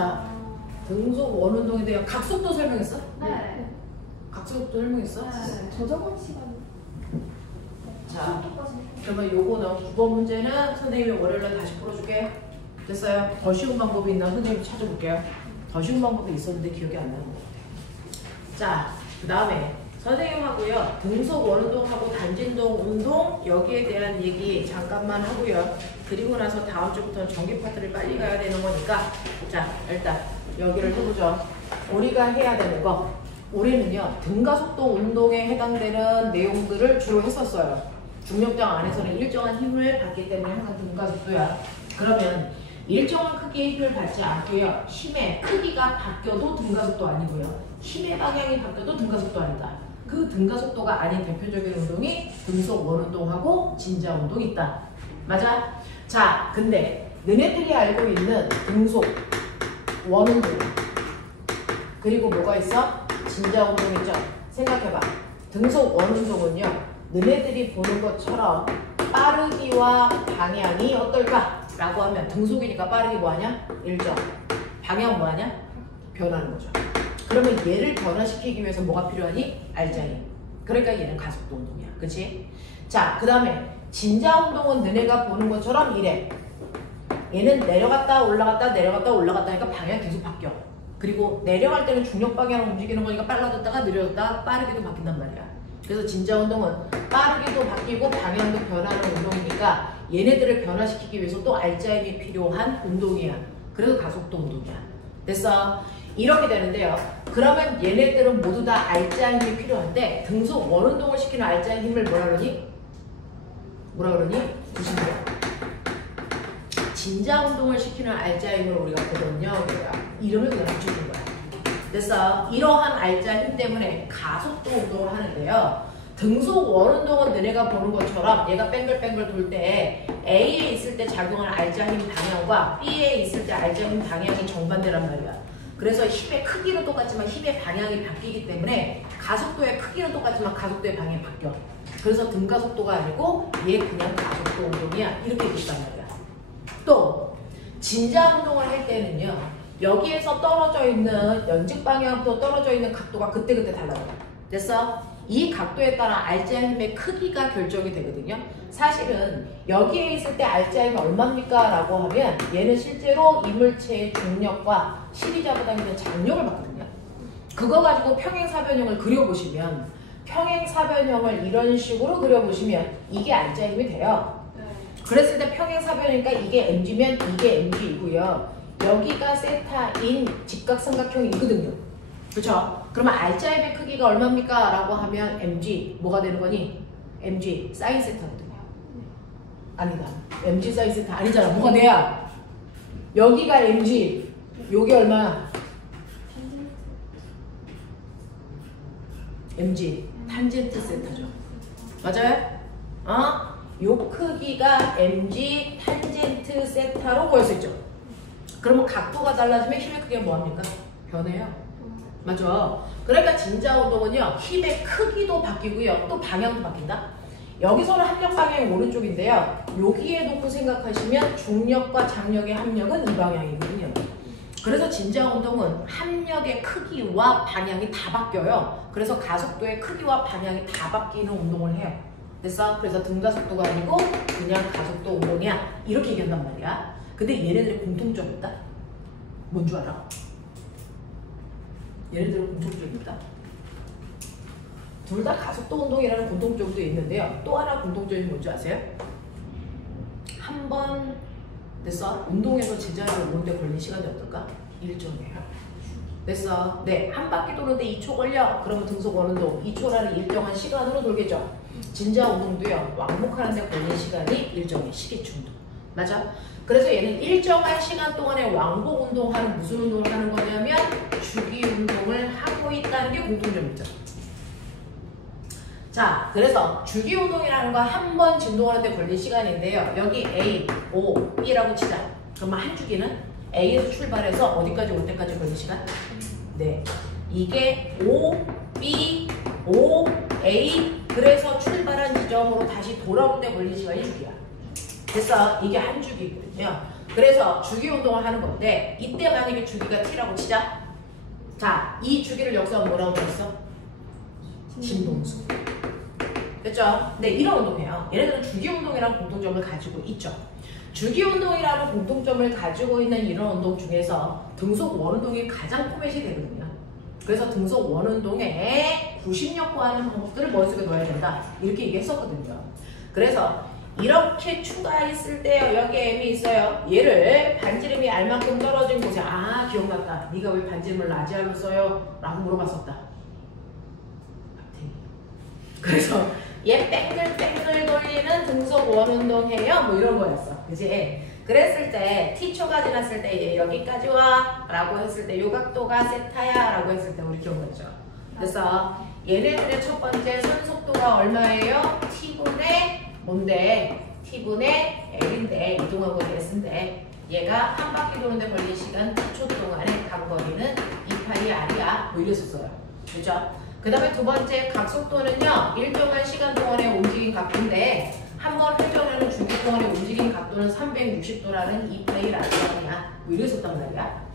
자, 등속 원운동에 대한 각속도 설명했어? 네. 각속도 설명했어? 네. 저작업 시간. 자, 그러면 요거는 9번 문제는 선생님이 월요일날 다시 풀어줄게. 됐어요? 더 쉬운 방법이 있나 선생님이 찾아볼게요. 더 쉬운 방법이 있었는데 기억이 안 나는 것 같아. 자, 그 다음에 선생님하고요. 등속 원운동하고 단진동 운동 여기에 대한 얘기 잠깐만 하고요. 그리고 나서 다음 주부터는 정기 파트를 빨리 가야 되는 거니까 자, 일단 여기를 해보죠. 우리가 해야 되는 거 우리는요. 등가속도 운동에 해당되는 내용들을 주로 했었어요. 중력장 안에서는 일정한 힘을 받기 때문에 항상 등가속도야. 그러면 일정한 크기의 힘을 받지 않고요. 힘의 크기가 바뀌어도 등가속도 아니고요. 힘의 방향이 바뀌어도 등가속도 아니다. 그 등가속도가 아닌 대표적인 운동이 등속 원운동하고 진자운동이 있다. 맞아? 자, 근데 너네들이 알고 있는 등속 원운동 그리고 뭐가 있어? 진자운동 있죠? 생각해봐. 등속 원운동은요. 너네들이 보는 것처럼 빠르기와 방향이 어떨까? 라고 하면 등속이니까 빠르기 뭐하냐? 일정. 방향 뭐하냐? 변하는 거죠. 그러면 얘를 변화시키기 위해서 뭐가 필요하니? 알자힘. 그러니까 얘는 가속도 운동이야. 그치? 자, 그 다음에 진자운동은 너네가 보는 것처럼 이래. 얘는 내려갔다 올라갔다 내려갔다 올라갔다 하니까 방향이 계속 바뀌어. 그리고 내려갈 때는 중력 방향으로 움직이는 거니까 빨라졌다가 느려졌다가 빠르게도 바뀐단 말이야. 그래서 진자운동은 빠르게도 바뀌고 방향도 변하는 운동이니까 얘네들을 변화시키기 위해서 또 알자힘이 필요한 운동이야. 그래서 가속도 운동이야. 됐어? 이렇게 되는데요. 그러면 얘네들은 모두 다 알자힘이 필요한데 등속 원운동을 시키는 알자힘을 뭐라 그러니? 뭐라 그러니? 조심해요. 진자운동을 시키는 알자힘을 우리가 보거든요. 이름을 그냥 붙여준 거야. 됐어? 이러한 알자힘 때문에 가속도 운동을 하는데요. 등속 원운동은 너네가 보는 것처럼 얘가 뱅글뱅글 돌 때 A에 있을 때 작용하는 알자힘 방향과 B에 있을 때 알자힘 방향이 정반대란 말이야. 그래서 힘의 크기는 똑같지만 힘의 방향이 바뀌기 때문에 가속도의 크기는 똑같지만 가속도의 방향이 바뀌어. 그래서 등가속도가 아니고 얘 그냥 가속도 운동이야. 이렇게 얘기했단 말이야. 또 진자운동을 할 때는요. 여기에서 떨어져 있는 연직 방향부터 떨어져 있는 각도가 그때그때 달라요. 됐어? 이 각도에 따라 알자힘의 크기가 결정이 되거든요. 사실은 여기에 있을 때 알자힘이 얼마입니까? 라고 하면 얘는 실제로 이물체의 중력과 실이 잡아당기는 장력을 받거든요. 그거 가지고 평행사변형을 그려보시면 평행사변형을 이런 식으로 그려보시면 이게 알자힘이 돼요. 그랬을 때 평행사변이니까 이게 mg면 이게 mg이고요. 여기가 세타인 직각삼각형이거든요. 그렇죠? 그러면 알자힘의 크기가 얼마입니까? 라고 하면 mg 뭐가 되는 거니? mg 사인 세타거든요. 아니다. mg 사인 세타 아니잖아. 뭐가 돼야? 여기가 mg 요게 얼마야? mg 탄젠트 세타죠. 맞아요? 요 크기가 mg 탄젠트 세타로 보일 수 있죠. 그러면 각도가 달라지면 힘의 크기가 뭐합니까? 변해요. 맞아. 그러니까 진자운동은요. 힘의 크기도 바뀌고요. 또 방향도 바뀐다. 여기서는 합력 방향이 오른쪽인데요. 여기에 놓고 생각하시면 중력과 장력의 합력은 이 방향이거든요. 그래서 진자운동은 합력의 크기와 방향이 다 바뀌어요. 그래서 가속도의 크기와 방향이 다 바뀌는 운동을 해요. 됐어? 그래서 등가속도가 아니고 그냥 가속도 운동이야. 이렇게 얘기한단 말이야. 근데 얘네들의 공통점이 있다? 뭔 줄 알아? 얘네들의 공통점이 있다? 둘 다 가속도 운동이라는 공통점도 있는데요. 또 하나 공통점이 뭔지 아세요? 한 번 됐어? 운동에서 제자리로 오는데 걸린 시간이 어떨까? 1초예요. 됐어? 네, 한 바퀴 도는데 2초 걸려. 그러면 등속 원운동 2초라는 일정한 시간으로 돌겠죠. 진자 운동도요. 왕복하는데 걸린 시간이 일정해. 시계충도. 맞아? 그래서 얘는 일정한 시간 동안에 왕복 운동하는 무슨 운동을 하는 거냐면 주기 운동을 하고 있다는 게 공통점이죠. 자, 그래서 주기 운동이라는 건 한 번 진동하는데 걸린 시간인데요. 여기 A, O, B라고 치자. 그러면 한 주기는 A에서 출발해서 어디까지 올 때까지 걸린 시간? 네. 이게 O, B, O, A 그래서 출발한 지점으로 다시 돌아올 때 걸린 시간이 주기야. 됐어? 이게 한 주기거든요. 그래서 주기 운동을 하는 건데 이때 만약에 주기가 T라고 치자. 자, 이 주기를 여기서 뭐라고 했어? 진동수. 됐죠? 네, 이런 운동이에요. 얘네들은 주기 운동이라는 공통점을 가지고 있죠. 주기 운동이라는 공통점을 가지고 있는 이런 운동 중에서 등속 원운동이 가장 포맷이 되거든요. 그래서 등속 원운동에 구심력 구하는 방법들을 머릿속에 넣어야 된다. 이렇게 얘기했었거든요. 그래서 이렇게 추가했을 때 여기에 M이 있어요. 얘를 반지름이 알만큼 떨어진 곳에 아 기억났다. 네가 왜 반지름을 라지알로 써요? 라고 물어봤었다. 그래서 얘 뺑글뺑글 돌리는 등속 원운동 해요? 뭐 이런 거였어. 그지? 그랬을 때 T초가 지났을 때 얘 여기까지 와 라고 했을 때 요 각도가 세타야 라고 했을 때 우리 기억났죠? 그래서 얘네들의 첫 번째 선속도가 얼마예요? T분의 뭔데? T분의 L인데 이동한 거리 S인데 얘가 한 바퀴 도는데 걸린 시간 T초 동안에 간 거리는 2파이 R이야. 뭐 이랬었어요. 그죠? 그 다음에 두 번째 각속도는요. 일정한 시간 동안에 움직인 각도인데 한 번 회전하는 주기 동안에 움직인 각도는 360도라는 2파이 R이야. 뭐 이랬었단 말이야.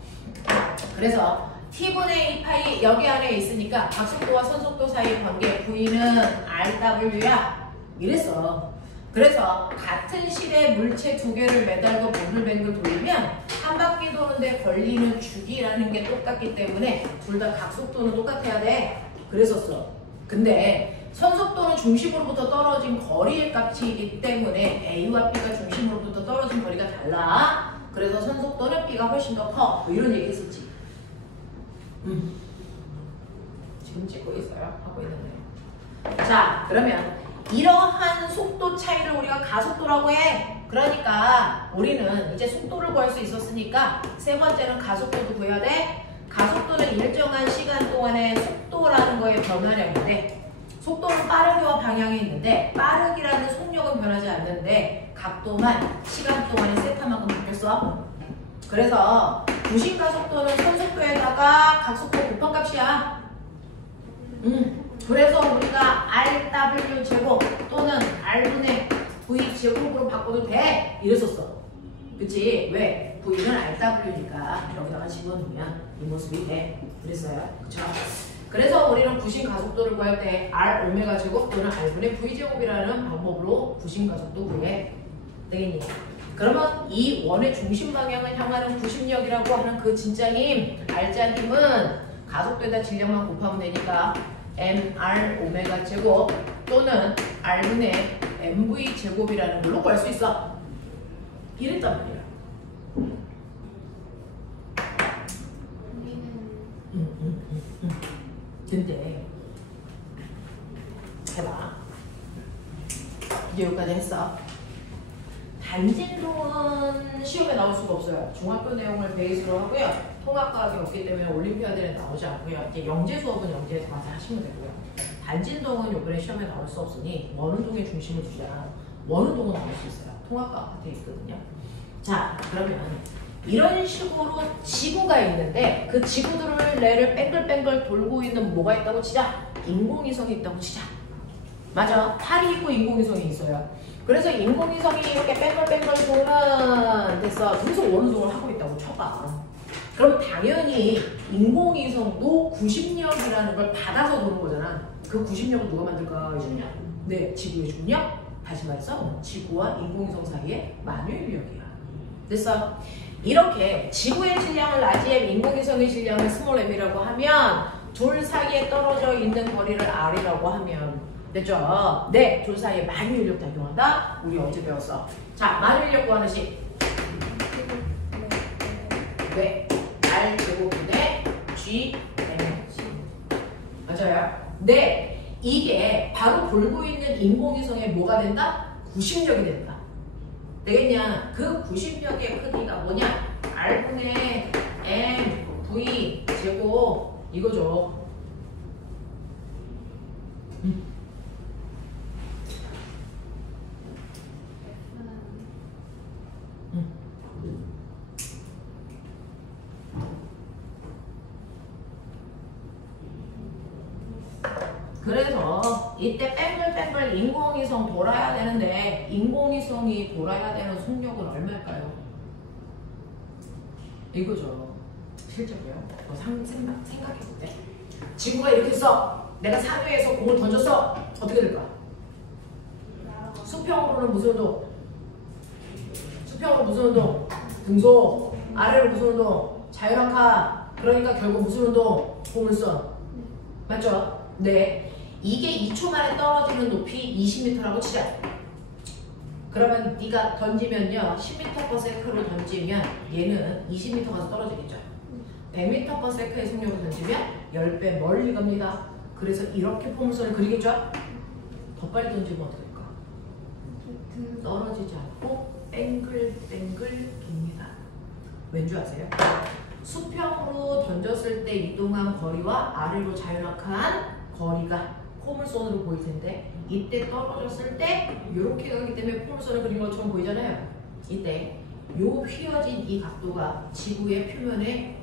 그래서 T분의 2파이 여기 안에 있으니까 각속도와 선속도 사이의 관계 V는 RW야. 이랬어. 그래서 같은 실에 물체 두 개를 매달고 뱅글뱅글 돌리면 한 바퀴 도는데 걸리는 주기라는 게 똑같기 때문에 둘 다 각속도는 똑같아야 돼. 그랬었어. 근데 선속도는 중심으로부터 떨어진 거리의 값이기 때문에 A와 B가 중심으로부터 떨어진 거리가 달라. 그래서 선속도는 B가 훨씬 더 커. 뭐 이런 얘기 했었지. 지금 찍고 있어요. 하고 있는데. 자, 그러면 이러한 속도 차이를 우리가 가속도라고 해. 그러니까 우리는 이제 속도를 구할 수 있었으니까 세 번째는 가속도도 구해야 돼. 가속도는 일정한 시간 동안의 속도라는 거에 변화량인데 속도는 빠르기와 방향이 있는데 빠르기라는 속력은 변하지 않는데 각도만 시간 동안의 세타만큼 바뀌었어. 그래서 부신가속도는 선속도에다가 각속도 곱한 값이야. 그래서 우리가 RW 제곱 또는 R분의 V 제곱으로 바꿔도 돼. 이랬었어. 그치? 왜? V는 RW니까 여기다가 집어넣으면 이 모습이 돼. 그랬어요. 그쵸? 그래서 우리는 부신 가속도를 구할 때 R 오메가 제곱 또는 R분의 V 제곱이라는 방법으로 부신 가속도 구해. 되겠니? 그러면 이 원의 중심 방향을 향하는 구심력이라고 하는 그 진짜 힘, 알짜 힘은 가속도에다 질량만 곱하면 되니까 mr 오메가 제곱 또는 r분의 mv 제곱이라는 걸로 구할 수 있어. 이랬단 말이야. 근데 해봐. 이제 여기까지 했어. 단진동은 시험에 나올 수가 없어요. 중학교 내용을 베이스로 하고요. 통합과학이 없기 때문에 올림피아드에 나오지 않고요. 이제 영재 수업은 영재에서 가서 하시면 되고요. 단진동은 이번에 시험에 나올 수 없으니 원운동에 중심을 두자. 원운동은 나올 수 있어요. 통합과학 같은 게 있거든요. 자, 그러면 이런 식으로 지구가 있는데 그 지구들을 내를 뺑글뺑글 돌고 있는 뭐가 있다고 치자? 인공위성이 있다고 치자. 맞아. 팔이 있고 인공위성이 있어요. 그래서 인공위성이 이렇게 뺑글뺑글 도는 됐어. 등속 원운동을 하고 있다고 쳐봐. 그럼 당연히 인공위성도 구심력이라는 걸 받아서 도는 거잖아. 그 구심력을 누가 만들까? 구심력. 네, 지구의 중력. 다시 말해서 지구와 인공위성 사이의 만유인력이야. 됐어? 이렇게 지구의 질량을 라지 m, 인공위성의 질량을 스몰 m이라고 하면 둘 사이에 떨어져 있는 거리를 r이라고 하면 됐죠? 네, 둘 사이에 만유인력 작용한다. 우리 어제 배웠어. 자, 만유인력 구하는 식. 네, r 제곱분의 g m. 맞아요? 네, 이게 바로 돌고 있는 인공위성의 뭐가 된다? 구심력이 된다. 되겠냐? 그 구심력의 크기가 뭐냐? R분의 M, V 제곱 이거죠. 그래서 이때 뺑글뺑글 인공위성 돌아야 되는데 인공위성이 돌아야 되는 속력은 얼마일까요? 이거죠. 실제로요. 너 생각해볼게. 지구가 이렇게 있어. 내가 상위에서 공을 던졌어. 어떻게 될까? 수평으로는 무슨 운동? 수평으로 무슨 운동? 등속. 아래로 무슨 운동? 자유낙하. 그러니까 결국 무슨 운동? 고물선. 맞죠? 네. 이게 2초 만에 떨어지는 높이 20m라고 치자. 그러면 네가 던지면요 10m/s로 던지면 얘는 20m 가서 떨어지겠죠. 100m/s의 속력을 던지면 10배 멀리 갑니다. 그래서 이렇게 포물선을 그리겠죠. 더 빨리 던지면 어떻게 될까? 떨어지지 않고 뱅글뱅글 돕니다. 왠지 아세요? 수평으로 던졌을 때 이동한 거리와 아래로 자유낙하한 거리가 포물선으로 보일 텐데 이때 떨어졌을 때 이렇게 가기 때문에 포물선을 그린 것처럼 보이잖아요. 이때 요 휘어진 이 각도가 지구의 표면의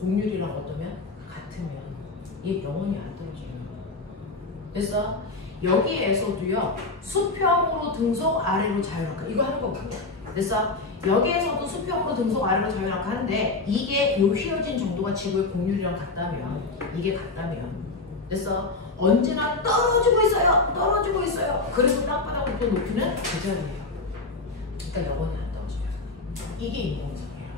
곡률이랑 어떠면 같으면 얘 영원히 안 떨어져요. 그래서 여기에서도요 수평으로 등속 아래로 자유낙하 이거 하는 거고 그래서 여기에서도 수평으로 등속 아래로 자유낙하 하는데 이게 요 휘어진 정도가 지구의 곡률이랑 같다면 이게 같다면 그래서 언제나 떨어지고 있어요. 떨어지고 있어요. 그래서 땅바닥부터 높이는 그 자리예요. 그러니까 영원히 안 떨어져요. 이게 인공위성이에요.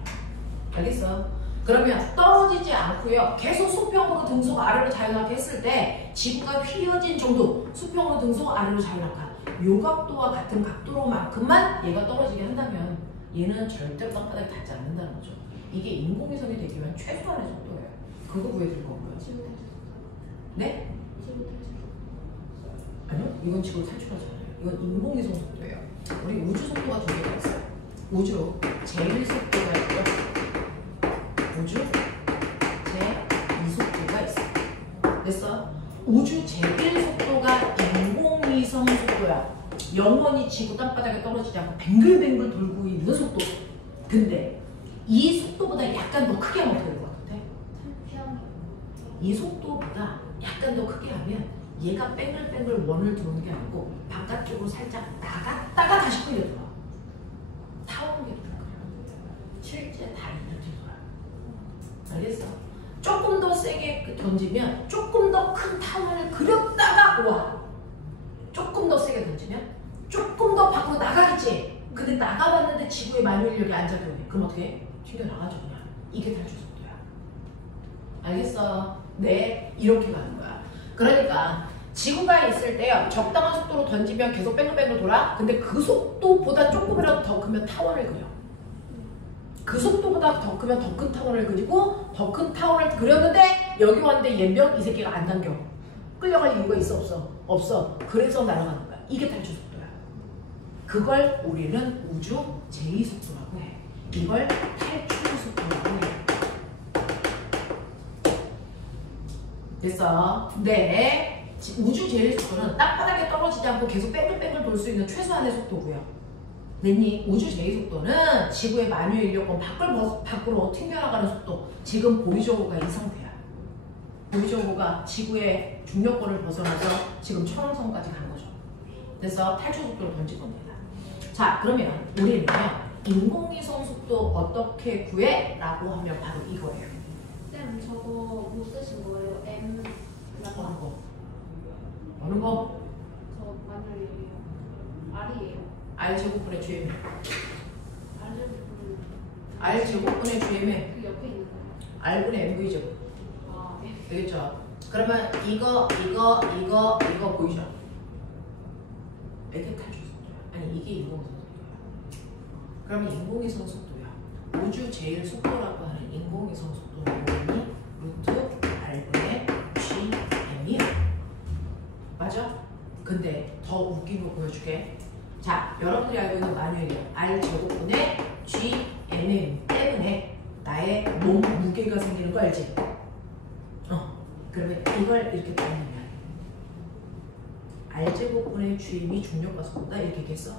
알겠어? 그러면 떨어지지 않고요. 계속 수평으로 등속 아래로 자유낙하 했을 때 지구가 휘어진 정도 수평으로 등속 아래로 자유낙하 요 각도와 같은 각도로만큼만 얘가 떨어지게 한다면 얘는 절대로 땅바닥에 닿지 않는다는 거죠. 이게 인공위성이 되기 위한 최소한의 속도예요. 그거 구해줄 거고요. 네? 아니요, 이건 지구를 탈출하잖아요. 이건 인공위성 속도예요. 우리 우주 속도가 두 개가 있어요. 우주 제1 속도가 있고 우주 제2 속도가 있어요. 됐어? 우주 제1 속도가 인공위성 속도야. 영원히 지구 땅바닥에 떨어지지 않고 뱅글뱅글 돌고 있는 속도. 근데 이 속도보다 약간 더 크게 하면 어떻게 될 것 같아? 이 속도보다 약간 더 크게 하면 얘가 뱅글뱅글 원을 도는 게 아니고 바깥쪽으로 살짝 나갔다가 다시 끌려 들어와. 타원계로 들어가요. 실제 달이 이렇게 돌아요. 알겠어? 조금 더 세게 던지면 조금 더 큰 타원을 그렸다가 와. 조금 더 세게 던지면 조금 더 밖으로 나가겠지. 근데 나가봤는데 지구의 만유인력이 안 작용해. 그럼 어떻게 해? 튕겨나가죠 그냥. 이게 탈출 속도야. 알겠어? 네, 이렇게 가는 거야. 그러니까 지구가 있을 때요 적당한 속도로 던지면 계속 뱅글뱅글 돌아. 근데 그 속도보다 조금이라도 더 크면 타원을 그려. 그 속도보다 더 크면 더 큰 타원을 그리고 더 큰 타원을 그렸는데 여기 왔는데 얘병 이 새끼가 안 당겨. 끌려갈 이유가 있어 없어? 없어. 그래서 날아가는 거야. 이게 탈출 속도야. 그걸 우리는 우주 제2속도라고 해. 이걸 탈출 속도라고 해. 됐어? 네. 우주 제일 속도는 땅바닥에 떨어지지 않고 계속 뺑글뺑글 돌 수 있는 최소한의 속도고요. 냈니? 우주 제일 속도는 지구의 만유의 인력권 밖으로 튕겨나가는 속도. 지금 보이저호가 이 상태야. 보이저호가 지구의 중력권을 벗어나서 지금 천왕성까지 간 거죠. 그래서 탈출 속도를 던질 겁니다. 자, 그러면 우리는요 인공위성 속도 어떻게 구해? 라고 하면 바로 이거예요. 쌤, 저거 못 쓰신 거예요? M 어느 거? 어느 거? 저 마늘이에요. R이에요. R 제곱분의 GM. R제곱은 R 제곱분의 GM에 그 옆에 있는 거예요. R분의 MV 제곱. 아, 네. 되겠죠? 그러면 이거 보이죠? 이게 탈출 속도야. 아니 이게 인공위성 속도야. 그러면 인공위성 속도야. 우주 제일 속도라고 하는 인공위성 속도는 루트 R분의 GM이야. 맞아? 근데 더 웃긴 거 보여줄게. 자, 여러분들이 알고 있는 만유인력 R 제곱분의 GMM 때문에 나의 몸 무게가 생기는 거 알지? 그러면 이걸 이렇게 따르면 R제곱분의 GM이 중력가속도다 이렇게 얘기했어.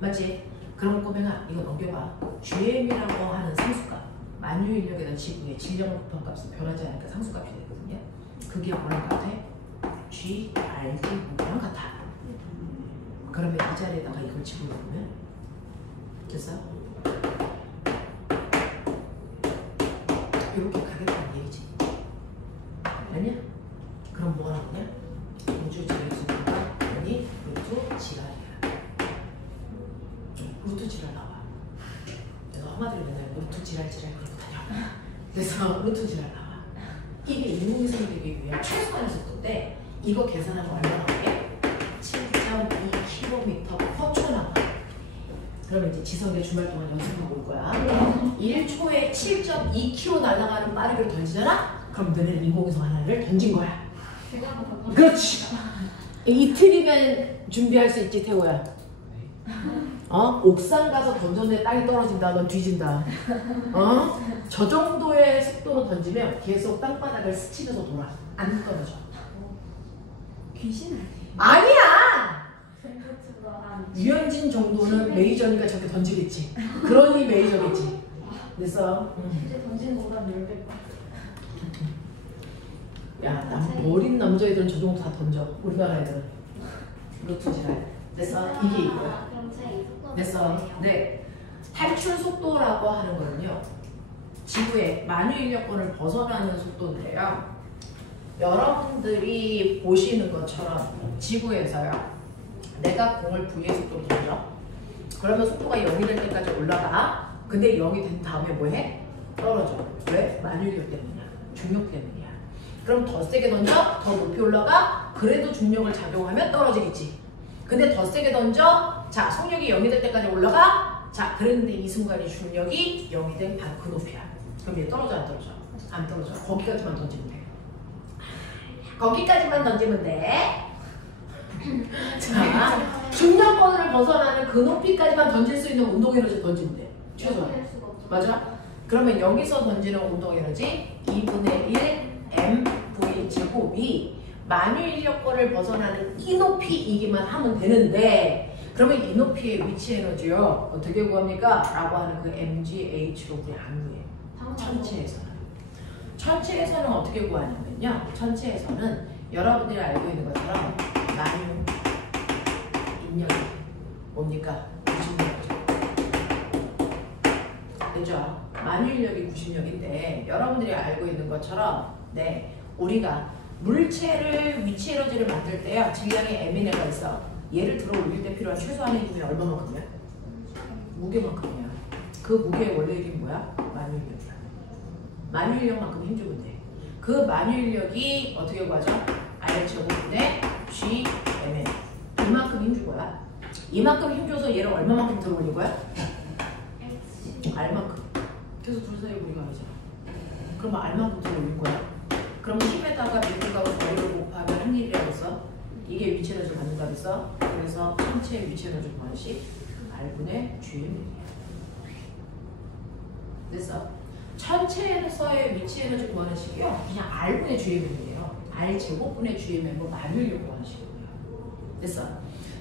맞지? 그럼 꼬맹아 이거 넘겨봐. GM이라고 하는 상수값 만유인력에다 지구의 질량 곱한 값은 변하지 않으니까 상수값이 되거든요. 그게 뭐랑 같아? GR제곱이랑 같아. 그러면 이 자리에다가 이걸 집어넣으면 됐어? 이렇게 가겠다는 얘기지. 아니야? 그럼 뭐가 나오냐? 우주 제일 속도가 아니 루트 지랄이야. 루트 지랄 나와. 내가 한마디로 맨날 루트 지랄 그러고 다녀. 그래서 루트 지랄 나와. 이게 인공위성이 되기 위한 최소한의 속도인데 이거 계산하면 얼마 나오게? 7.2km/초 나와. 그러면 이제 지성의 주말 동안 연습하고 올 거야. 1초에 7.2km 날아가는 빠르기를 던지잖아? 그럼 너네는 인공위성 하나를 던진 거야. 제가 한번 더. 그렇지. 이틀이면 준비할 수 있지, 태호야. 옥상 가서 던졌는데 땅이 떨어진다. 넌 뒤진다. 저 정도의 속도로 던지면 계속 땅바닥을 스치면서 돌아. 안 떨어져. 귀신 아니야! 생각보다 한 유현진 정도는 메이저니까 저렇게 던지겠지. 그러니 메이저겠지. 그래서 실제 던지는 거보다 10배. 야, 어린 남자애들은 저 정도 다 던져. 우리나라 애들은. 루트 지랄. 그래서 이게 이거야. 그럼 제 속도 그래서 네, 탈출 속도라고 하는 거는요, 지구의 만유 인력권을 벗어나는 속도인데요. 여러분들이 보시는 것처럼 지구에서요, 내가 공을 V의 속도로 던져. 그러면 속도가 0이 될 때까지 올라가. 근데 0이 된 다음에 뭐해? 떨어져. 왜? 만유 인력 때문이야. 중력 때문이야. 그럼 더 세게 던져? 더 높이 올라가? 그래도 중력을 작용하면 떨어지겠지. 근데 더 세게 던져? 자, 속력이 0이 될 때까지 올라가? 자, 그랬는데 이 순간이 중력이 0이 된 바로 그 높이야. 그럼 얘 떨어져, 안 떨어져? 안 떨어져. 거기까지만 던지면 돼. 거기까지만 던지면 돼. 자, 중력권을 벗어나는 그 높이까지만 던질 수 있는 운동 에너지 던지면 돼. 최소. 맞아? 그러면 여기서 던지는 운동 에너지 2분의 1 mv 제곱이 만유 인력권을 벗어나는 이 높이이기만 하면 되는데, 그러면 이 높이의 위치 에너지요 어떻게 구합니까? 라고 하는 그 mgh로 우리 안 구해. 천체에서는 어떻게 구하냐면요, 천체에서는 여러분들이 알고 있는 것처럼 만유 인력이 뭡니까? 90력이죠. 그죠? 만유 인력이 90력인데 여러분들이 알고 있는 것처럼 네, 우리가 물체를 위치 에너지를 만들 때요, 질량의 m이네가 있어. 얘를 들어 올릴 때 필요한 최소한의 힘이 얼마만큼이야? 무게만큼이야. 그 무게의 원래 이름이 뭐야? 만유 인력이야. 만유 인력만큼 힘주면 돼. 그 만유 인력이 어떻게 구하죠? R제곱분의 G m 이만큼 힘줄 거야. 이만큼 힘줘서 얘를 얼마만큼 들어 올린 거야? R만큼. 그래서 둘 사이 무게가 아니잖아. 그러면 R만큼 들어 올린 거야. 그럼 힘에다가 밀도하고 거리를 곱하면 한 일이라고 했어. 이게 위치 에너지를 받는다고 했어. 그래서 천체의 위치 에너지 구하는식 R분의 GM이야. 됐어? 천체에서의 위치 에너지 구하는 식이요, 그냥 R분의 GM이에요. R 제곱분의 GM이고 만유를 구하는 식이고요. 됐어?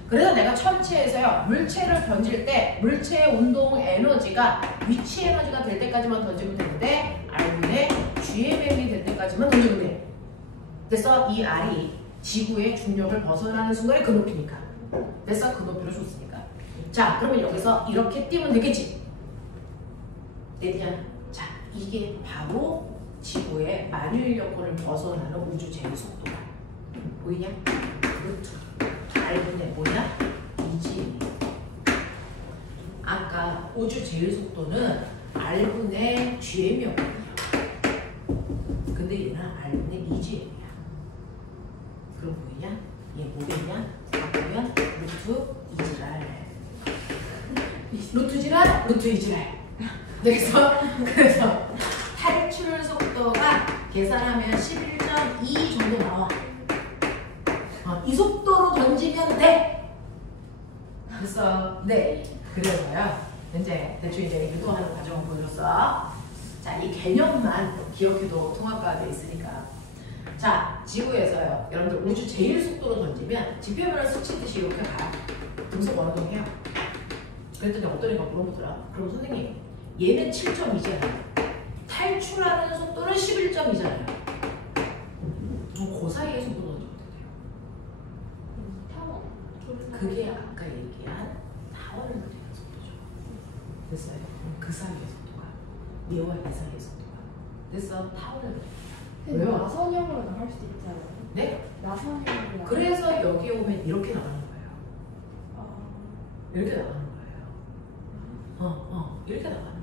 그래서 내가 천체에서요, 물체를 던질 때 물체의 운동 에너지가 위치 에너지가 될 때까지만 던지면 되는데 R분의 GM이 될 때까지만 던지면 돼. 그래서 이 R이 지구의 중력을 벗어나는 순간에 그 높이니까. 그래서 그 높이로 줬으니까. 자, 그러면 여기서 이렇게 띄면 되겠지? 됐냐? 자, 이게 바로 지구의 만유 인력권을 벗어나는 우주 제일 속도야. 보이냐? 루트. R분의 뭐냐? 이지. 아까 우주 제일 속도는 R분의 GM이었거든요. 근데 얘는 R분의 2GM이야. 그럼 보이냐? 얘 뭐겠냐? 바꾸면 루트 2지랄. 루트 지랄? 루트 2지랄. 그래서 탈출 속도가 계산하면 11.2 정도 나와. 이 속도로 던지면 돼. 그래서 네, 그래서요, 이제 대충 이제 유도하는 과정을 보여줬어. 자, 이 개념만 기억해도 통합가 돼 있으니까. 자, 지구에서요, 여러분들 우주 제일 속도로 던지면 지표면을 스치듯이 이렇게 가. 등속 어느 정도 해요. 그랬더니 어떤 애가 물어보더라. 그럼 선생님, 얘는 7.2잖아요. 탈출하는 속도는 11.2잖아요. 그 사이의 속도로 던지면 돼요. 그게 아까 얘기한 타원을 그리는 속도죠. 됐어요? 그 사이의 속도가, 얘와 이 사이의 속도가 됐어. 타원을. 왜요? 왜요? 나선형으로 나갈 수도 있잖아요. 네? 나선형으로 그래서 여기 오면 이렇게 나가는 거예요. 아, 이렇게 나가는 거예요. 이렇게 나가는 거예요.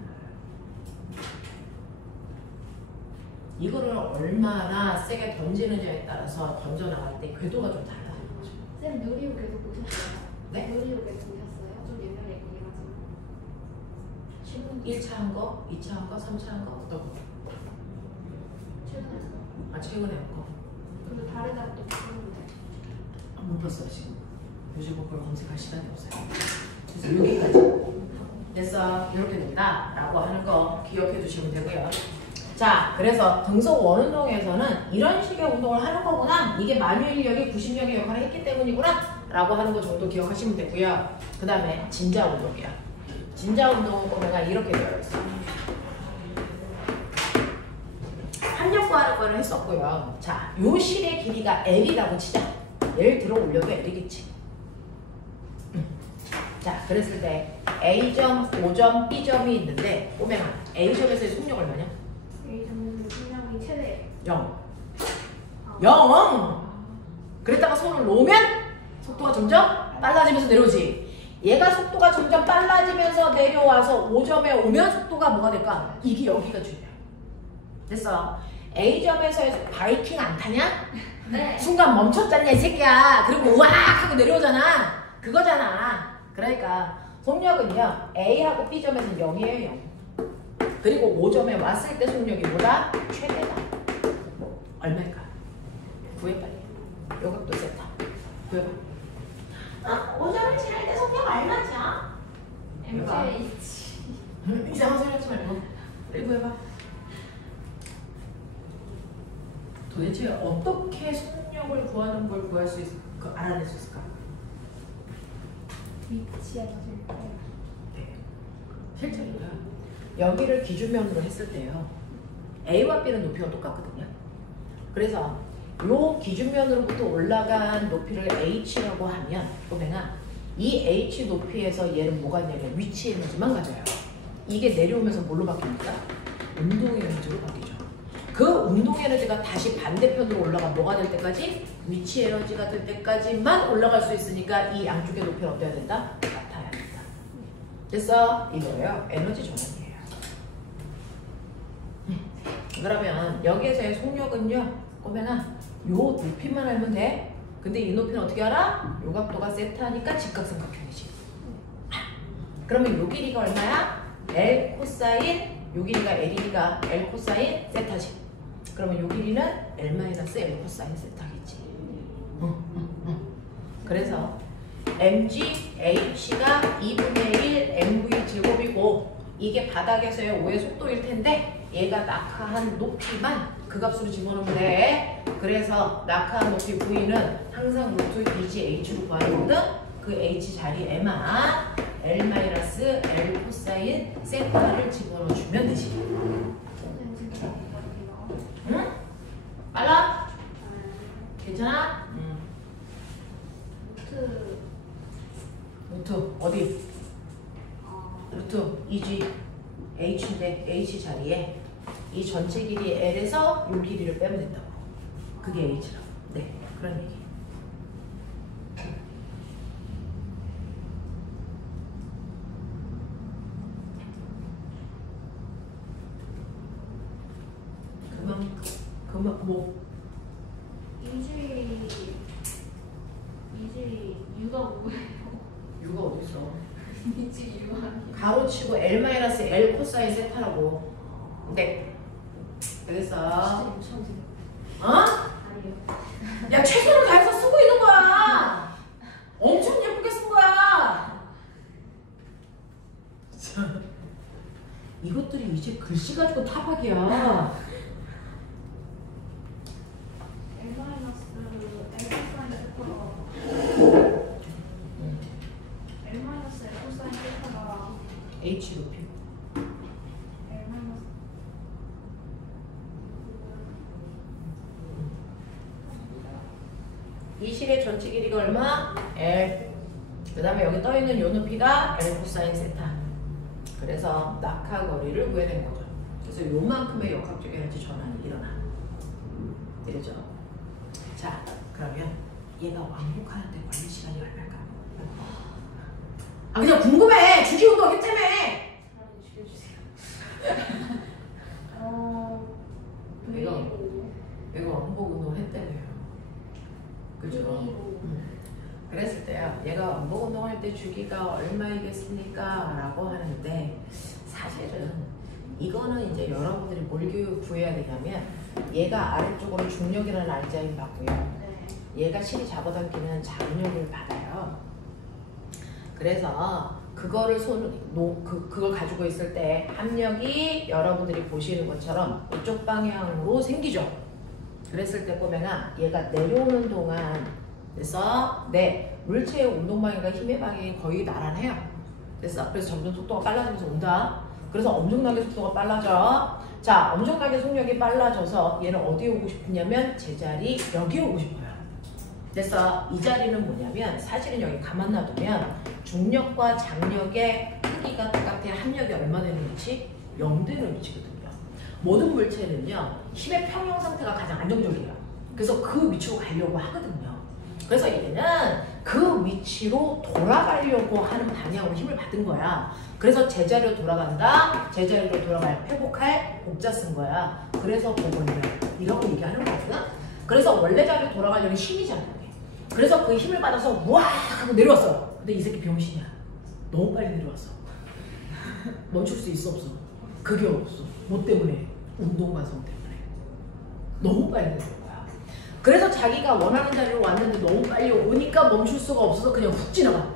이거를 얼마나 세게 던지느냐에 따라서 던져나갈 때 궤도가 좀 달라지는 거죠. 쌤 누리호 계속 보셨어요? 네? 누리호 계속 보셨어요? 좀 옛날에 얘기해가지고. 최근 1차 한 거, 2차 한 거, 3차 한 거, 어떤 거? 최근에 했어요. 최근에 한 거. 근데 다르다고 또 보는데. 못 봤어요, 지금. 요즘 그걸 검색할 시간이 없어요. 그래서 여기까지. 됐어. 이렇게 된다. 라고 하는 거 기억해 두시면 되고요. 자, 그래서 등속 원운동에서는 이런 식의 운동을 하는 거구나. 이게 만유인력이 90력의 역할을 했기 때문이구나. 라고 하는 거 정도 기억하시면 되고요. 그 다음에 진자 운동이야. 진자 운동은 보면 이렇게 되어 있어. 합력과하는 거는 했었고요. 자, 요 실의 길이가 L이라고 치자. 얘를 들어 올려도 L이겠지. 자, 그랬을 때 A점, O점, B점이 있는데 꼬맹아, A점에서의 속력 얼마냐? A점은 분량이 최대 0. 0! 그랬다가 손을 놓으면 속도가 점점 빨라지면서 내려오지. 얘가 속도가 점점 빨라지면서 내려와서 5점에 오면 속도가 뭐가 될까? 이게 여기가 중요해. 됐어. A점에서 바이킹 안 타냐? 네. 순간 멈췄잖냐 이 새끼야. 그리고 우악 하고 내려오잖아. 그거잖아. 그러니까 속력은요 A하고 B점에서는 0이에요. 0. 그리고 5점에 왔을 때 속력이 뭐다? 최대다. 얼마일까? 구해 빨리. 요것도 세타. 구해봐. 5점을 칠할 때 속력 얼마죠? MGH. 이상한 소리 하지 말고 빨리 구해봐. 도대체 어떻게 속력을 구하는 걸 구할 수 알아낼 수 있을까? 위치에서 실패. 네. 실제로요. 여기를 기준면으로 했을 때요. A와 B는 높이가 똑같거든요. 그래서 요 기준면으로부터 올라간 높이를 H라고 하면 보면은 이 H 높이에서 얘는 뭐가 있냐면 위치 에너지만 가져요. 이게 내려오면서 뭘로 바뀝니까? 운동 에너지로 바뀌죠. 그 운동 에너지가 다시 반대편으로 올라가 뭐가 될 때까지? 위치 에너지가 될 때까지만 올라갈 수 있으니까 이 양쪽의 높이는 어때야 된다? 같아야 된다. 됐어? 이거예요. 에너지 전환이에요. 그러면 여기에서의 속력은요. 꼬매나 요 높이만 알면 돼. 근데 이 높이는 어떻게 알아? 요 각도가 세타니까 직각삼각형이지. 그러면 요 길이가 얼마야? L 코사인 요 길이가 L이니까 L 코사인 세타지. 그러면 요 길이는 L-L 코사인 세타겠지. 그래서 mgH가 2분의 1 mv 제곱이고 이게 바닥에서의 5의 속도일 텐데 얘가 낙하한 높이만 그 값으로 집어넣으면 돼. 그래서 낙하한 높이 V는 항상 루트 2지 H로 구하거든. 그 H 자리에만 L-L 코사인 세타를 집어넣어주면 되지. 응? 빨라? 괜찮아? 루트 어디? 루트 2G H인데 H 자리에 이 전체 길이 L에서 이 길이를 빼면 된다고. 그게 H라고. 네, 그런 얘기. 그만 뭐? 이지 U가 뭐예요? U가 어디 있어? 이지 U가 아니에요. 가로치고 L-L 코사인 세타라고. 네. 그래서 어? 아니에요. 야 최선을 다해서 쓰고 있는 거야. 엄청 예쁘게 쓴 거야. 이것들이 이제 글씨 가지고 타박이야. L 마이너스 L 코사인 세타가 L 마이너스 L 코사인 세타가 H 높이. L 마이너스 이 실의 전체 길이가 얼마? L. 그 다음에 여기 떠있는 요 높이가 L 코사인 세타. 그래서 낙하 거리를 구해낸 거죠. 그래서 요만큼의 역학적 에너지 전환이 일어나. 이러죠. 자, 그러면 얘가 왕복하는데 걸릴 시간이 얼마일까? 아, 그냥 궁금해. 주기 운동 하기 때문에. 죽여주세요. 얘가 왕복 운동을 했다며요. 그죠? 그랬을 때요. 얘가 왕복 운동할 때 주기가 얼마이겠습니까? 라고 하는데 사실은 이거는 이제 여러분들이 뭘 구해야 되냐면 얘가 아래쪽으로 중력이라는 알자임 받고요. 네. 얘가 실이 잡아당기는 장력을 받아요. 그래서 그거를 그걸 가지고 있을 때 압력이 여러분들이 보시는 것처럼 이쪽 방향으로 생기죠. 그랬을 때 보면은 얘가 내려오는 동안 그래서 물체의 운동 방향과 힘의 방향이 거의 나란해요. 그래서 점점 속도가 빨라지면서 온다. 그래서 엄청나게 속도가 빨라져. 자, 엄청나게 속력이 빨라져서 얘는 어디에 오고 싶냐면 제자리 여기에 오고 싶어요. 그래서 이 자리는 뭐냐면 사실은 여기 가만 놔두면 중력과 장력의 크기가 똑같아. 합력이 얼마 되는 위치? 0 되는 위치거든요. 모든 물체는요 힘의 평형 상태가 가장 안정적이에요. 그래서 그 위치로 가려고 하거든요. 그래서 얘는 그 위치로 돌아가려고 하는 방향으로 힘을 받은 거야. 그래서 제자리로 돌아간다. 제자리로 돌아갈 회복할 복자 쓴 거야. 그래서 복원력 이라고 얘기하는 거거든. 그래서 원래 자리로 돌아가려는 힘이잖아. 그래서 그 힘을 받아서 우와 하고 내려왔어. 근데 이 새끼 병신이야. 너무 빨리 내려왔어. 멈출 수 있어 없어? 그게 없어. 뭐 때문에? 운동관성 때문에. 너무 빨리 내려온 거야. 그래서 자기가 원하는 자리로 왔는데 너무 빨리 오니까 멈출 수가 없어서 그냥 훅 지나가.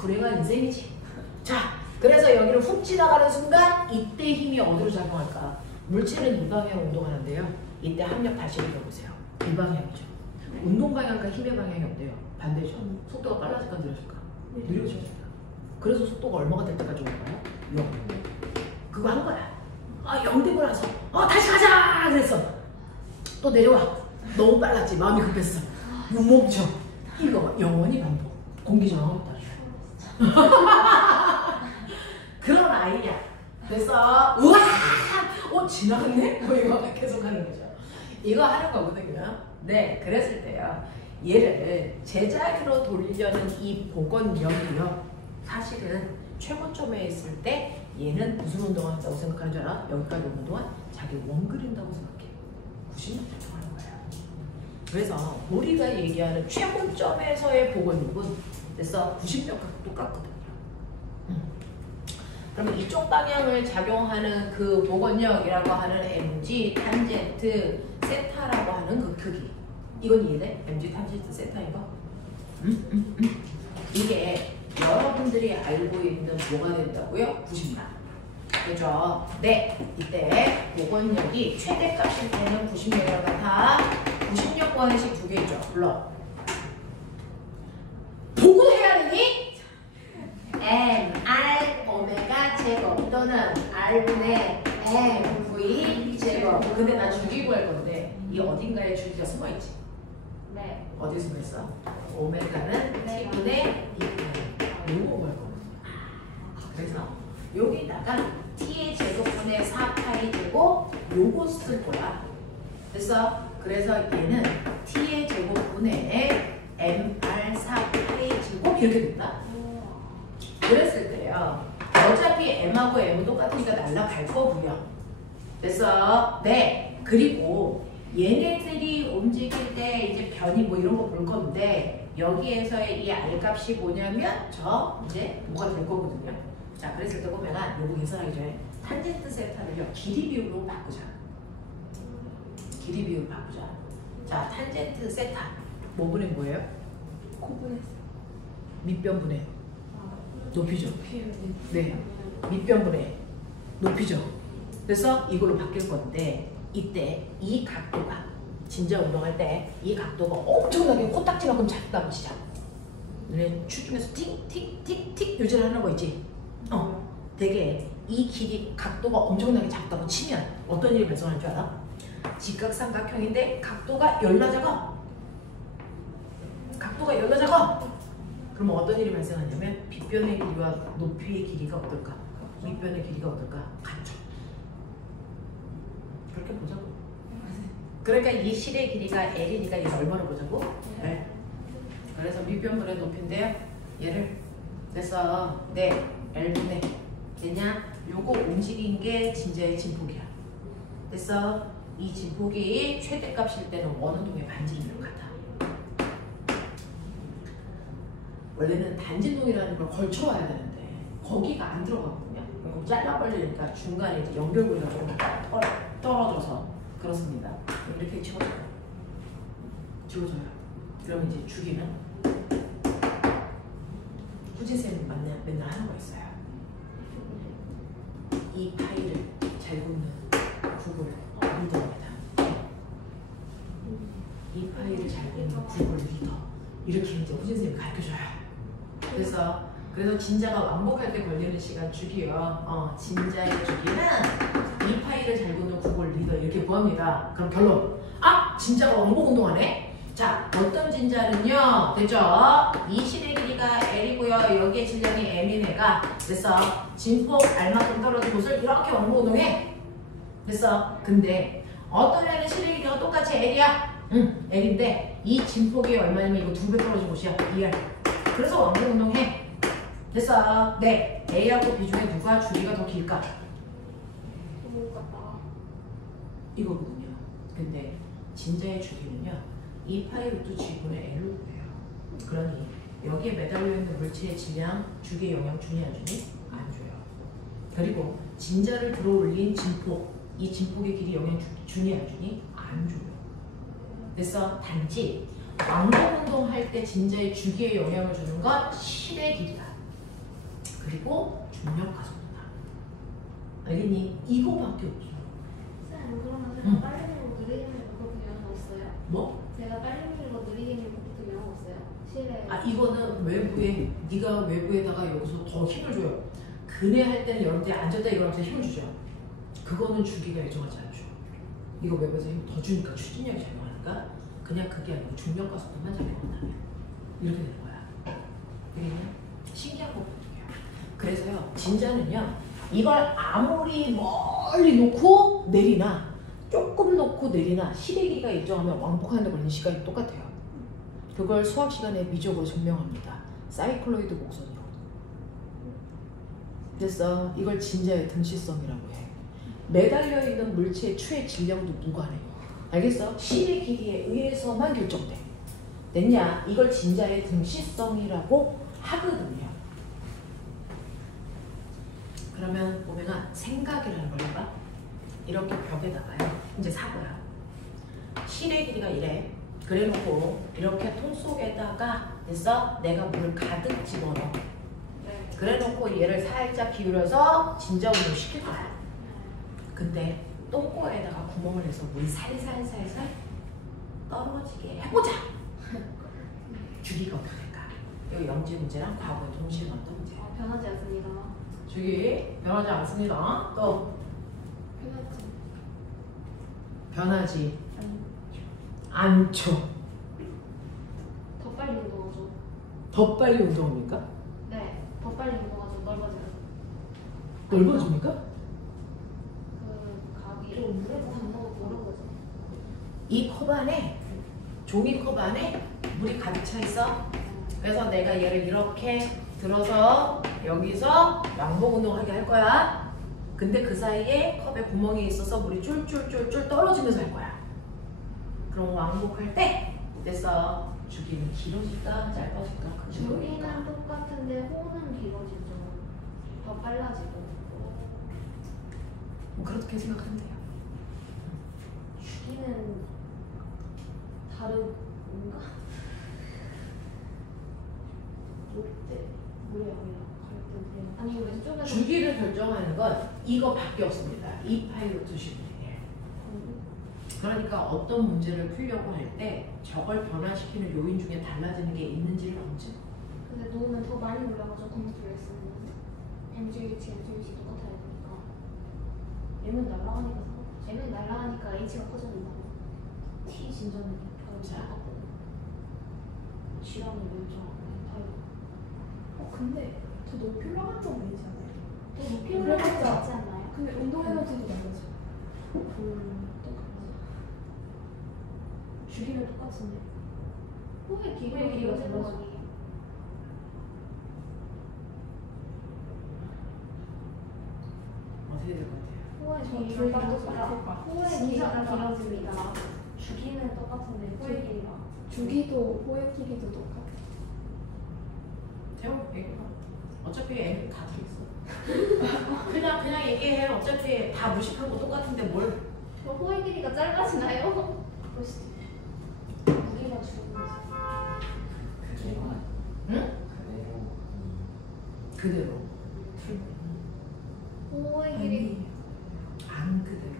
불행한 인생이지. 자, 그래서 여기를 훅 지나가는 순간 이때 힘이 어디로 작용할까? 물체는 이 방향으로 운동하는데요. 이때 합력 다시 읽어보세요. 이 방향이죠. 운동 방향과 힘의 방향이 어때요? 반대죠. 속도가 빨라질까 느려질까? 느려집니다. 그래서 속도가 얼마가 될 때까지 오는 거야? 0. 그거 한 거야. 0 되고 나서 다시 가자! 그랬어. 또 내려와. 너무 빨랐지. 마음이 급했어. 멈춰. 이거 영원히 반복. 공기 저항 없다. 그런 아이야. 됐어. 우와! 지나갔네? 이거 계속 하는 거죠. 이거 하는 거거든요. 네, 그랬을 때요. 얘를 제자리로 돌리려는 이 복원력이요. 사실은 최고점에 있을 때 얘는 무슨 운동을 한다고 생각하는 줄 알아? 여기까지 오는 동안 자기 원 그린다고 생각해. 90년 달성하는 거예요. 그래서 우리가 얘기하는 최고점에서의 복원력은 그래서 90년 똑같거든요. 그러면 이쪽 방향을 작용하는 그 복원력이라고 하는 mg, 탄젠트, 세타라고 하는 그 크기. 이건 이해돼? mg, 탄젠트, 세타인 거? 이게 여러분들이 알고 있는 뭐가 된다고요? 90만. 그죠? 네. 이때 복원력이 최대값일 때는 90명이랑 같아. 90력 관식 두 개 있죠. 불러. 복원해야 되니? M, R, 오메가 제곱 또는 R분의 M, V 제곱. 근데 나 주기 구할 건데 이 어딘가에 주기가 숨어있지? 네. 어디 숨어있어? 오메가는 T분의 2분의 요거 구할 거거든. 그래서 여기다가 T의 제곱분의 4파이 제곱 요거 쓸 거야. 됐어? 그래서 얘는 T의 제곱분의 MR 4파이 제곱 이렇게 된다. 그랬을 때요. 어차피 M하고 M은 똑같으니까 날라갈 거고요. 됐어? 네. 그리고 얘네들이 움직일 때 이제 변이 뭐 이런 거 볼 건데 여기에서의 이 R값이 뭐냐면 저 이제 뭐가 될 거거든요. 자, 그랬을 때 보면 요거 계산하기 전에 탄젠트 세타를요. 길이 비율로 바꾸자. 길이 비율 바꾸자. 자, 탄젠트 세타 뭐분의 뭐예요? 코분의 밑변분의 높이죠. 네, 밑변분의 높이죠. 그래서 이걸로 바뀔 건데 이때 이 각도가 진짜 운동할 때 이 각도가 엄청나게 코딱지만큼 작다고 치자. 너네 추중해서 틱틱틱틱 유지를 하는 거 있지? 되게 이 길이 각도가 엄청나게 작다고 치면 어떤 일이 발생할 줄 알아? 직각삼각형인데 각도가 열나 작아. 각도가 열나 작아. 그러면 어떤 일이 발생하냐면 빗변의 길이와 높이의 길이가 어떨까? 밑변의 길이가 어떨까? 같죠. 이렇게 보자고. 그러니까 이 실의 길이가 L이니까 이거 얼마로 보자고? L. 그래서 밑변분의 높이인데요. 얘를 그래서 네 L분의 됐냐? 요거 움직인 게 진짜의 진폭이야. 됐어? 이 진폭이 최대값일 때는 원운동의 반지름이랑 같아. 원래는 단진동이라는 걸 걸쳐와야 되는데 거기가 안 들어가거든요. 그럼 잘라버리니까 중간에 이제 연결고리가 조금 떨어져서 그렇습니다. 이렇게 지워져요. 지워져요. 그러면 이제 주기는 후진쌤이 맨날 하는 거 있어요. 이 파일을 잘 굽는 구글 리더입니다. 이 파일을 잘 굽는 구글 리더. 이렇게 이제 후진쌤이 가르쳐줘요. 그래서 진자가 왕복할 때 걸리는 시간 주기요. 진자의 주기는 이 파일을 잘 보는 구글 리더 이렇게 구합니다. 그럼 결론. 진자가 왕복 운동하네. 자, 어떤 진자는요. 됐죠? 이 실의 길이가 L이고요. 여기에 질량이 M인 애가 됐어. 진폭 R만큼 떨어진 곳을 이렇게 왕복 운동해. 됐어. 근데 어떤 애는 실의 길이가 똑같이 L이야. L인데 이 진폭이 얼마냐면 이거 2배 떨어진 곳이야. 2R. 그래서 왕복 운동해. 됐어. 네. A하고 B 중에 누가 주기가 더 길까? 똑같다. 이거거든요. 근데 진자의 주기는요. 이 파이 루트 G분의 L로 구해요. 그러니 여기에 매달려 있는 물체의 질량 주기에 영향 주니 안 주니? 안 줘요. 그리고 진자를 들어올린 진폭, 이 진폭의 길이 영향 주니 안 주니? 안 줘요. 됐어? 단지 왕복 운동할 때 진자의 주기에 영향을 주는 건 실의 길이야. 그리고 중력과 속도다. 알겠니? 이거밖에 없어. 쌤, 그러면 제가 빨리 밀고 느리게 밀고 그것도 영향 없어요? 뭐? 제가 빨리 밀고 느리게 밀고 그것도 영향 없어요? 실에. 이거는 외부에 네가 외부에다가 여기서 더 힘을 줘요. 근해 할 때는 여러 때 앉았다 일어나서 힘을 주죠. 그거는 주기가 일정하지 않죠. 이거 외부에서 힘 더 주니까 추진력이 작용하니까 그냥 그게 아니고 중력과 속도만 작용한다면 이렇게 되는 거야. 되겠냐? 신기한 거거든요. 그래서요, 진자는요, 이걸 아무리 멀리 놓고 내리나, 조금 놓고 내리나, 실의 길이가 일정하면 왕복하는 데 걸리는 시간이 똑같아요. 그걸 수학 시간에 미적으로 증명합니다. 사이클로이드 곡선으로. 됐어. 이걸 진자의 등시성이라고 해. 매달려 있는 물체의 추의 질량도 무관해요. 알겠어? 실의 길이에 의해서만 결정돼. 됐냐? 이걸 진자의 등시성이라고 하거든요. 그러면 보면은 생각이라는 걸 해봐. 이렇게 벽에다가요. 이제 사고야. 실의 길이가 이래. 그래놓고 이렇게 통 속에다가 됐어? 내가 물을 가득 집어넣어. 네. 그래놓고 얘를 살짝 기울여서 진자 운동 시킬 거야. 근데 똥꼬에다가 구멍을 내서 물이 살살살살 떨어지게 해보자. 주기가 어떻게 될까? 여기 영지 문제랑 과거에 동시에 나왔던 문제. 변하지 않습니다. 주기 변하지 않습니다. 또 변하지 않죠. 더 빨리 운동하죠. 더 빨리 운동합니까? 네, 더 빨리 운동하죠. 넓어져요. 넓어집니까? 그 각이 물에서 담궈서 모르는 거죠. 이 컵 안에 종이 컵 안에 물이 가득 차 있어. 그래서 내가 얘를 이렇게 들어서 여기서 왕복 운동하게 할 거야. 근데 그 사이에 컵에 구멍이 있어서 물이 쫄쫄쫄쫄 떨어지면서 할 거야. 그럼 왕복할 때 됐어. 주기는 길어질까 짧아질까? 주기는 똑같은데 호는 길어지죠. 더 빨라지고. 뭐 그렇게 생각하면 돼요. 주기는 다른가? 롯데 물량이랑 갈등. 아니 왼쪽에서 주기를 결정하는 건 이거밖에 없습니다. 이 파일로트 시분의 1. 그러니까 어떤 문제를 풀려고 할 때 저걸 변화시키는 요인 중에 달라지는 게 있는지를 검증. 근데 놓으면 더 많이 올라가죠. 컴퓨터에 쓰는 MGH, MGH 똑같아야 되니까. M은 날아가니까 M은 날아가니까 H가 커져진다. T 진전은 자. G랑은 멸종하고 근데 더 높이 올라간 좀 아니지 않아요? 더 높이 올라가지 않지 않나요? 근데 운동 에너지도 달라져. 더 주기는 똑같은데. 호의 길이가 호의 길이가 길어지는 거 달라져. 아니에요? 어떻게 될 것 같아요? 호의 저 길이가 둘 다 길어지다. 똑같을 호의 진짜 길이가 똑같아. 길어집니다. 주기는 똑같은데 호의 길이가. 주기도 호의 길이도 똑같아. 제목 얘기해봐. 어차피 애는 다 들었어. 그냥 얘기해. 어차피 다 무식하고 똑같은데 뭘? 그럼 호의 길이가 짧아지나요? 그럴 수도 우리가 주는 거지. 응? 그대로. 호의 길이 안 그대로.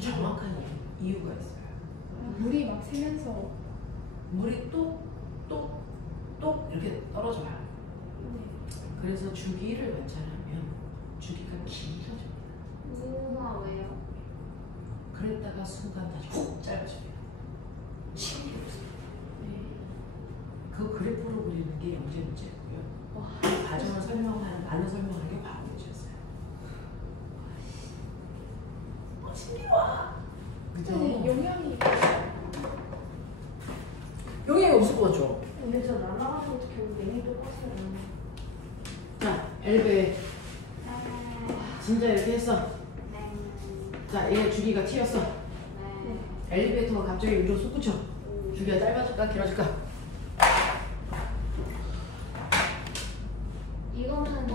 정확한 이유가 있어요. 물이 막 새면서. 물이 똑 이렇게 떨어져요. 그래서 주기를 관찰하면 주기가 길어집니다. 우와 왜요? 그랬다가 순간 다시 훅 짧아집니다. 신기 없어요. 그 그래프로 그리는 게 영재 문제고요. 과정을 설명하는 말로 설명하는 게 과학 문제였어요. 신기와. 그죠? 근데 영향이 영향이 없을 것 같죠? 근데 저 날아가는 것도 결국 냉이 똑같아요. 자, 엘베 진짜 이렇게 했어. 자, 얘 주기가 t였어. 엘리베이터가 갑자기 여기로 솟구쳐. 주기가 짧아질까 길어질까? 이거는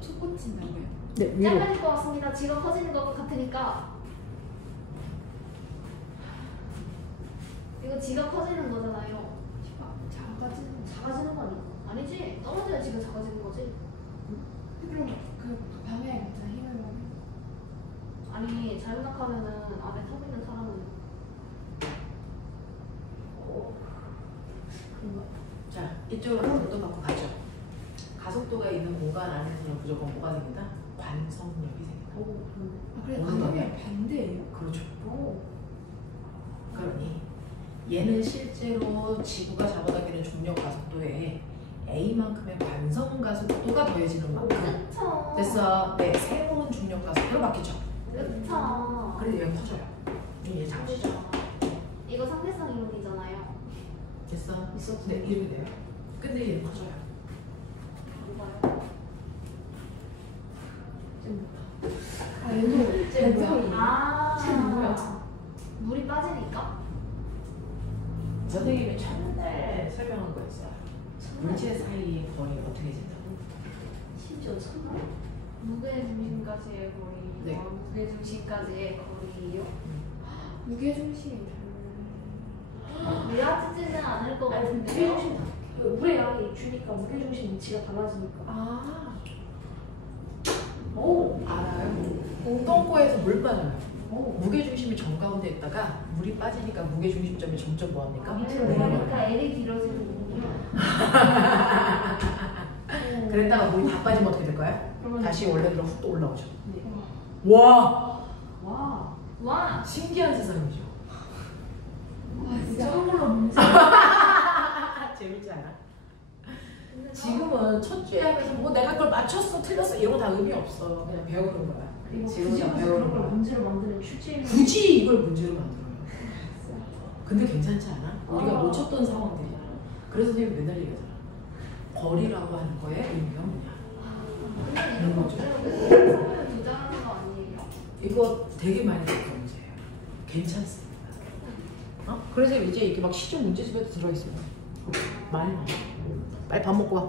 첫 번째인가요? 네, 짧아질 것 같습니다. 지가 커지는 것 같으니까 이거 지가 커지는 거잖아요. 작아지는 거 아니야? 아니지. 떨어져야 지가 작아지는 거지. 그럼 그 방향에 맞춰 힘을 받는. 아니 자유낙하면은 안에 타고 있는 사람은 자, 이쪽으로 가속도 받고 가죠. 가속도가 있는 공간 안에서는 무조건 뭐가 생긴다? 관성력이 생긴다. 아 그래 어느 방향이 반대예요? 그렇죠. 그러니 얘는 실제로 지구가 잡아당기는 중력 가속도에 A만큼의 관성 가속도가 더해지는 만큼 그쵸. 됐어. 네, 새로운 중력 가속도로 바뀌죠. 그쵸. 그래서 얘가 커져요. 얘 잠시죠. 이거 상대성 이론이잖아요. 됐어. 있었어. 네, 이렇게 돼요. 근데 얘는 커져요. 뭐가요? 아 얘도 쟤 뭐야? 쟤 뭐야? 물이 빠지니까? 선생님이 첫날 설명한 거였어요. 물체 사이의 거리가 어떻게 된다고? 심지어 천만? 무게 중심까지의 거리, 네. 무게 중심까지의 거리요? 무게 중심이 달라. 미라지지는 않을 것 무게 같은데요? 중심 물의 양이 주니까 무게 중심 위치가 달라지니까. 아, 오, 알아요. 똥꼬에서 물 빠져요. 무게중심이 정가운데 있다가 물이 빠지니까 무게중심점이 점점 뭐합니까? 밑으로 내려가니까 L이 길어지는군요. 그랬다가 물이 다 빠지면 어떻게 될까요? 그러면 다시 원래대로 훅 또 올라오죠. 네. 와, 와! 신기한 세상이죠. 와 진짜 한글로 문제. 재밌지 않아? 근데 지금은 첫 주에 하면서 뭐 내가 그걸 맞췄어, 틀렸어 이런 거 다 의미 없어. 그냥 배우는 거야. 이거 지금 굳이 다 무슨 배우는 그런 걸 거야. 문제로 만드는 출제. 굳이 이걸 문제로 만들어요. 근데 괜찮지 않아? 우리가 어. 놓쳤던 상황들이야. 그래서 선생님이 맨날 얘기하잖아. 거리라고 하는 거에 의미가 뭐냐. 근데 그런 이거 거죠. 사면 두장하는 거 아니에요? 이거 되게 많이 듣던 문제예요. 괜찮습니다. 그래서 이제 이렇게 막 시중 문제집에도 들어있어요. 많이 나와. 빨리 밥 먹고 와.